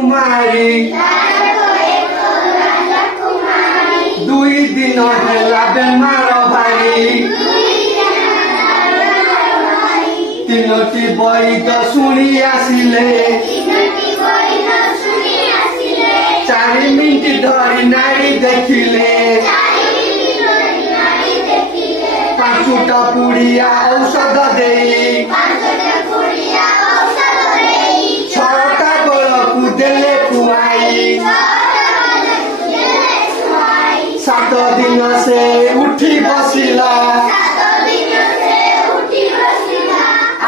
राजकुमारी दुई दिन हेला बेमार भाई तीनोटी वैद शुणी आसिले 4 मिनिट धरी नारी देखिले 5टा पुड़िया औषध दे 6टा बेलू देले खुआई 7 दिन से उठी बसिला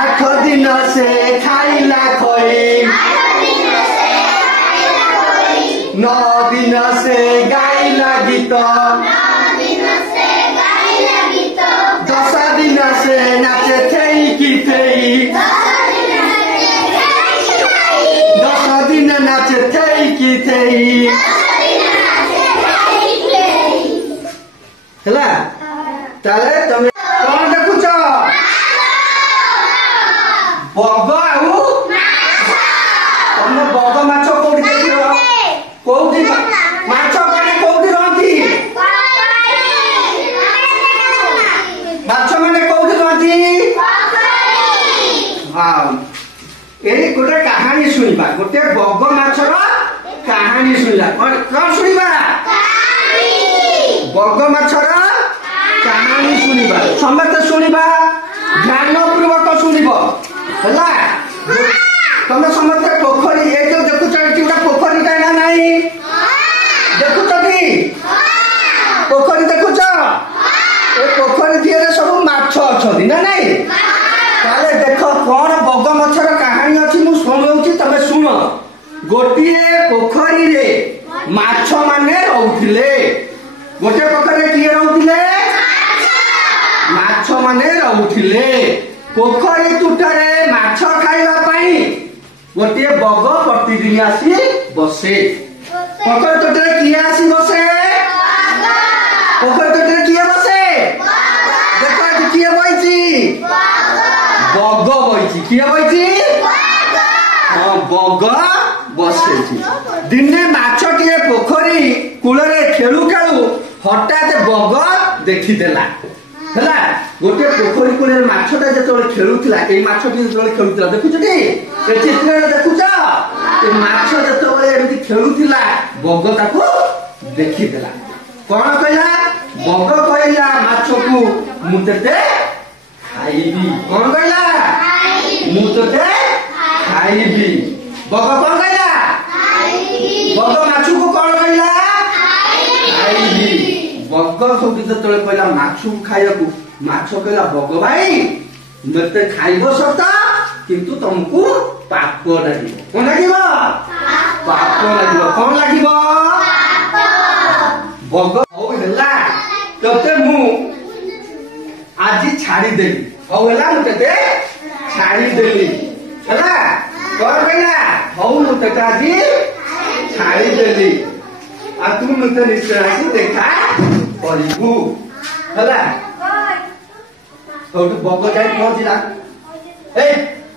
8 दिन से खाइला खोई 9 दिन से गाइला गीत 10 दिन से नाचे थई की थई 10 दिन नाचे थई की थई ହେଲା ତାହେଲେ ତମେ କଣ ଦେଖୁଛ ବଗ ଆଉ ତମେ ବଗ ମାଛ କୋଉଠି ଦେଖିବ କୋଉଠି ମାଛ ମାନେ କୋଉଠି ରହନ୍ତି ମାଛ ମାନେ କୋଉଠି ରହନ୍ତି ହଁ ଏଇ ଗୋଟେ କାହାଣୀ ଶୁଣିବା ଗୋଟେ ବଗ ମାଛର କାହାଣୀ ଶୁଣିବା କଣ ଶୁଣିବା बग माछर कहानी शुणा समस्त शुणा ध्यान पूर्वक शुणव तुम समस्त पोखरी ये जो देखुच गोटे पोखरी टा ना नहीं देखुच पोखरी देखुच ए पोखरी दिए सब माछ अच्छा ना नहीं ताले देख कौन बग माछर कहानी अच्छी मुझे शुणाऊँ तुम शुण गोटे पोखरी रे माछ माने रहउथिले गोटे पोखरी किए रहउथिले माछ माने रहउथिले पोखरी तुठरे माछ खाइबा पई गोटे बग प्रतिदिन आसी बसे पोखरी तुठरे किए आसी बसे पोखरी तुठरे किए बसे देखो आज किए बइची बग बइची किए बइची हां बग बसे दिने माछ टिए पोखरी कूलरे खेलु खेलु हठात बग देखिदेला हैला गोटे पोखरी कूले माछटा जेतोले खेलुथिला एई माछटी जेतोले खेलुथिला देखुछटी ए चित्र देखुछ ए माछ जेतोले एमति खेलुथिला बग ताको देखिदेला कोन कहला बग कहला माछकू मु तते खाइबी कोन कहला मु तते खाइबी बग कोन कहला बग माछकू कोन कहला खाइबी बग सब जेतोले कहला माछु खाइବାକୁ माछ कहला बग भाई मते खाइबो सता किंतु तुमको पाप लागिबो कोन लागिबो पाप लागिबो कोन लागिबो बग हो होला तते मु आज छाड़ी देली हो होला मु तते छाड़ी देली होला कोन कहला हो मु तते आज छाड़ी देली आ तू मते निश्चय आसी देखा परिबू होला तो बग जाई पहुंचला ए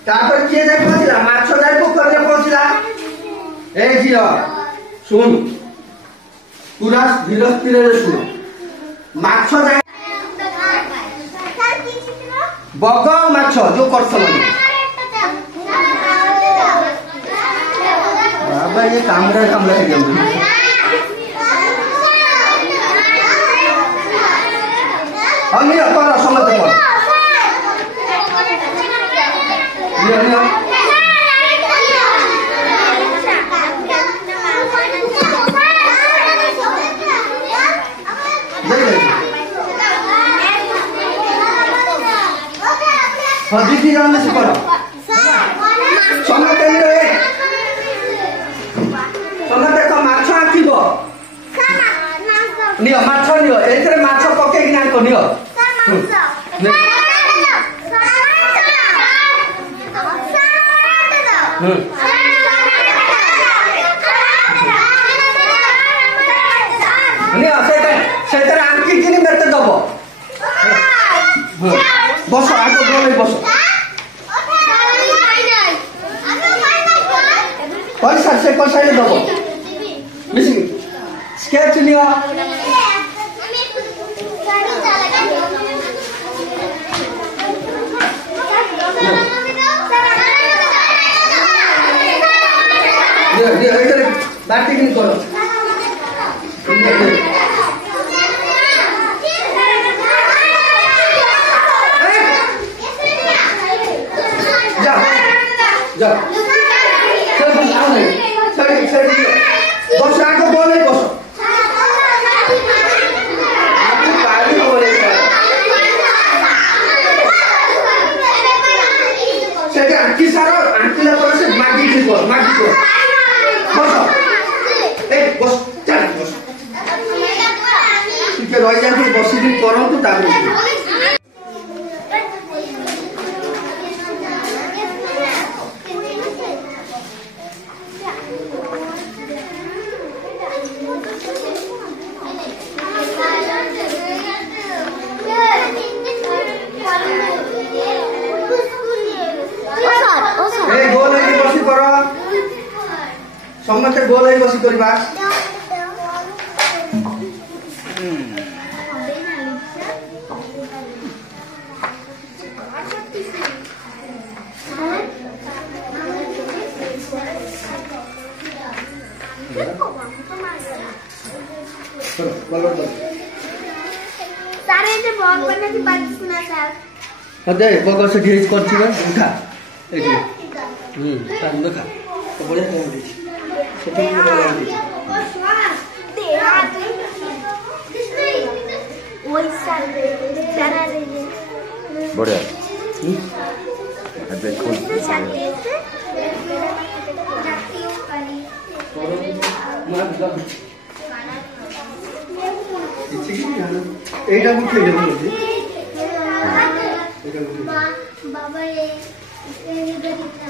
तापर के जाई पहुंचला माछ जाई पोखरी पहुंचला ए जियो सुन पूरा धीरे धीरे सुन माछ जाई बग माछ जो करसल बाबा ये कामरा है गयो अन्य पर समझ दे ये दीदी जान से करो समझ दे समझ देखो माछ आथिबो नियो माछ नियो एथरे माछ पके कि ना को नियो नियो सेतर आंकी किनी मेते दबो बस आगो गोले बस कर से कसाई दबो मिसिंग स्केच लियो ये इधर बैटिंग नहीं करो जा चल बस आओ नहीं सर बस आके बोले बस आपको काली बोले सेटा आंटी सारो आंटी ला पर से मागी को बस ए बस चल बस ठीक है रह जाके बस दिन करो तो ताबो समस्त गोल है बसी करबा सारे जे बॉल बनने की बात सुना सर अदे बगल से ढेज करछि बा उठा एठी सामने खा तो बढ़िया कर दी बढ़िया এইটা বুঝতে গেল बाबा ये इधर ही था